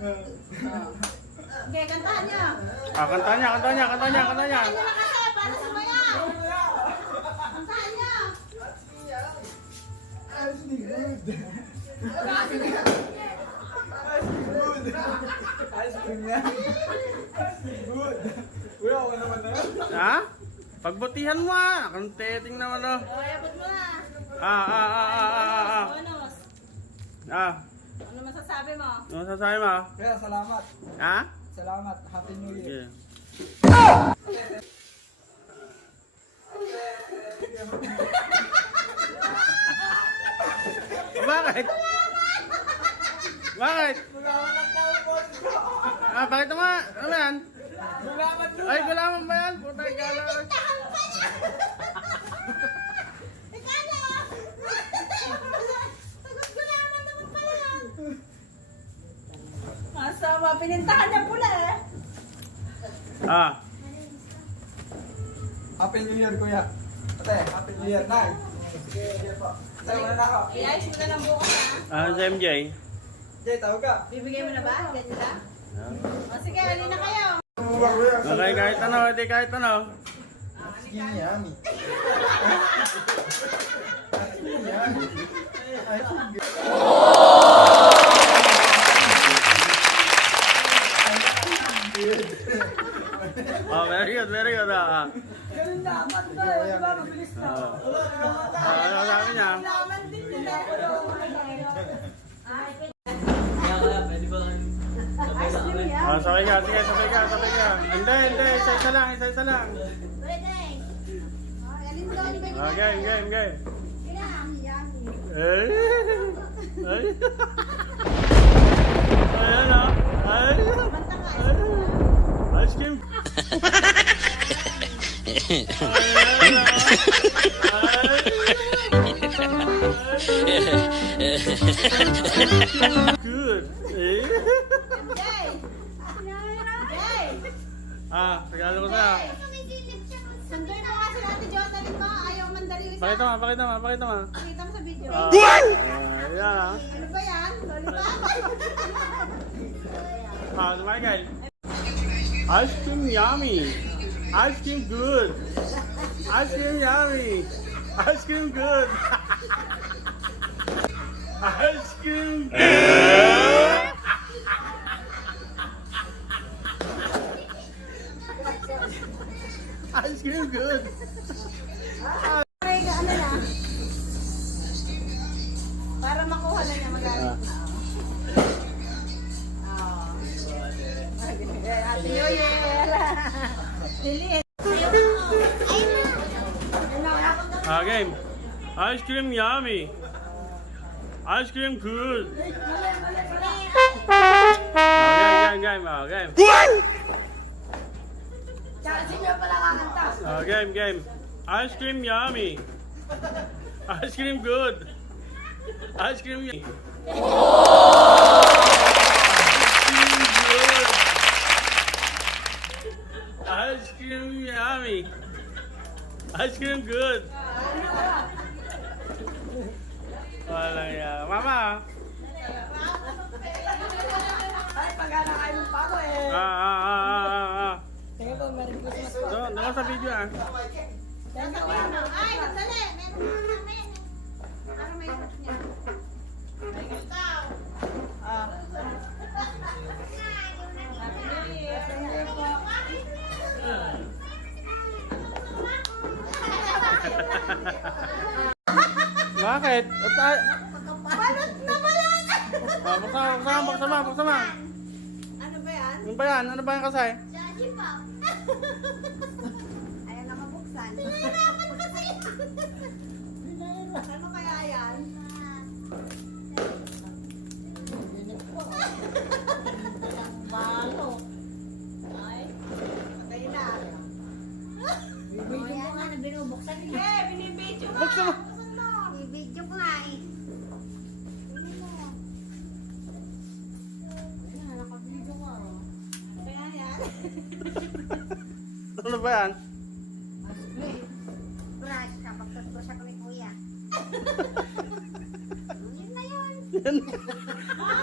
Okay, kantahan niya. Kanta niya. Kantahan niya na kasi para sumayaw. Kantahan niya. Ha? Pagbutihan mo ah. Kanteting naman oh. Abot mo na. Bonus. Ano masasabi mo? Ano masasabi mo? Kaya salamat. Ha? Salamat. Happy New Year. Yeah. Bakit? Bakit? Bakit naman? Ano ba yan? Ay, gulaman ba yan? Putay gala. Masama, pinintahan niya pula eh. Happy New Year, kuya. Ate, Happy New Year, Nay. Sige po. Tayo na ako. I-ayos mo na lang bukas ha. Sa MJ? Jay, tawag ka. Bibigay mo na ba? Ganyan na? O sige, alin na kayo. Okay, kahit ano, hindi kahit ano. Skinny yummy. Oh, very good, very good. Ganun dapat ba? Di ba? Mabilis na. Ano sabi niya? Laman din yun eh. Ice cream yan. Sabay ka, sige, sabay ka. Hindi, isa-isa lang. Pwede. Alin doon? Game. Yummy. Ay. Ayan ah. Ay. Ice cream. Good. Jay! Jay! Regalo ko na. Sunduin mo nga si Ate Jocelyn mo. Ayaw mandalili sa... Pakita mo. Pakita mo sa video. Ayan ah. Ano ba yan? Lollipop? Michael. Ice cream yummy. Ice cream good. Ice cream yummy. Ice cream good. Ice cream good. Ice cream good. Ano na? Para makuha na niya magalit na. Ate Yoyel. Dili. Game. Ice cream yummy. Ice cream good. Game. Game. Ice cream yummy. Ice cream good. Ice cream yummy. Ice cream yummy. Ice cream good. Wala yan. Mama. Ay, pag-ana kayo pa ako eh. Tingnan po, Merry Christmas po. Doon sa video ah. Ay, sandali. Ano may shot niya? May gustaw. Happy New Year. Bakit? Balot na balot! Buksan mo. Ano ba yan? Ano ba yan kasay? Ayaw na mabuksan. Pinahirapan pa sila. Ano kaya yan? Balo. Ay, patay na. Video ko nga na binubuksan niya. Eh, binibidyo mo. Buksan mo. Buksan mo. I-video ko nga eh. Yan, naka-video ka. Kaya yan. Ano ba yan? Brush, kapagkat ko siya kami kuya. Yun na yun. Ah,